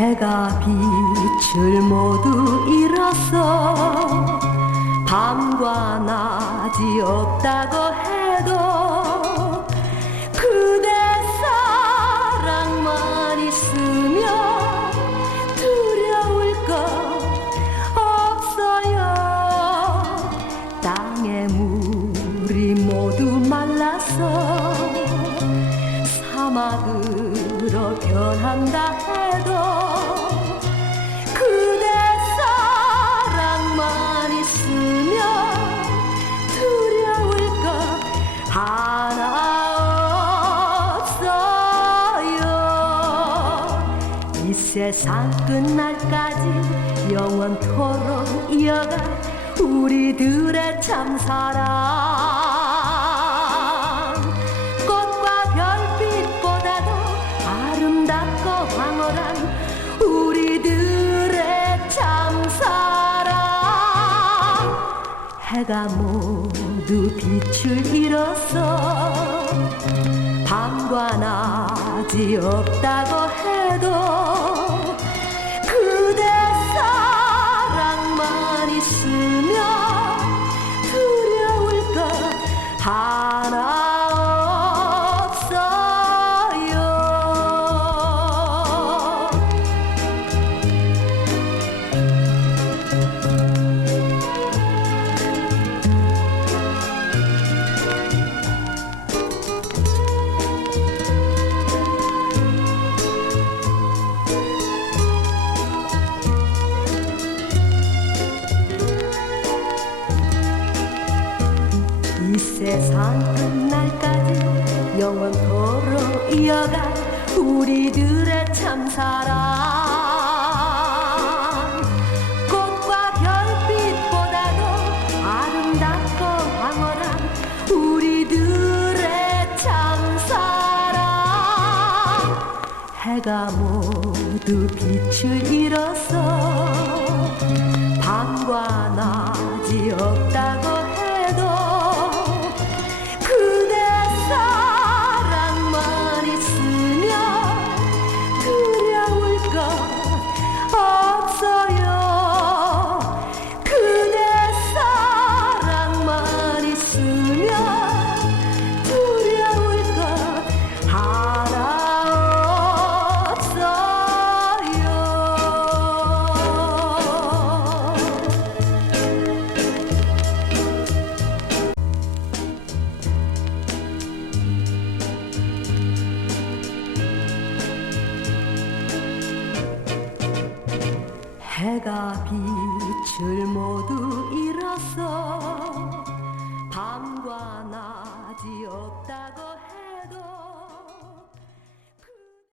해가 빛을 모두 잃었어 밤과 낮이 없다고 해도 그대 사랑만 있으면 두려울 것 없어요. 땅의 물이 모두 말라서 사막으로 변한다 해도 세상 끝날까지 영원토록 이어갈 우리들의 참사랑. 꽃과 별빛보다도 아름답고 황홀한 우리들의 참사랑. 해가 모두 빛을 잃었어. 밤과 낮이 없다고 해도 이 세상 끝날까지 영원토록 이어갈 우리들의 참사랑. 꽃과 별빛보다도 아름답고 황홀한 우리들의 참사랑. 해가 모두 빛을 잃었어 해가 빛을 모두 잃었어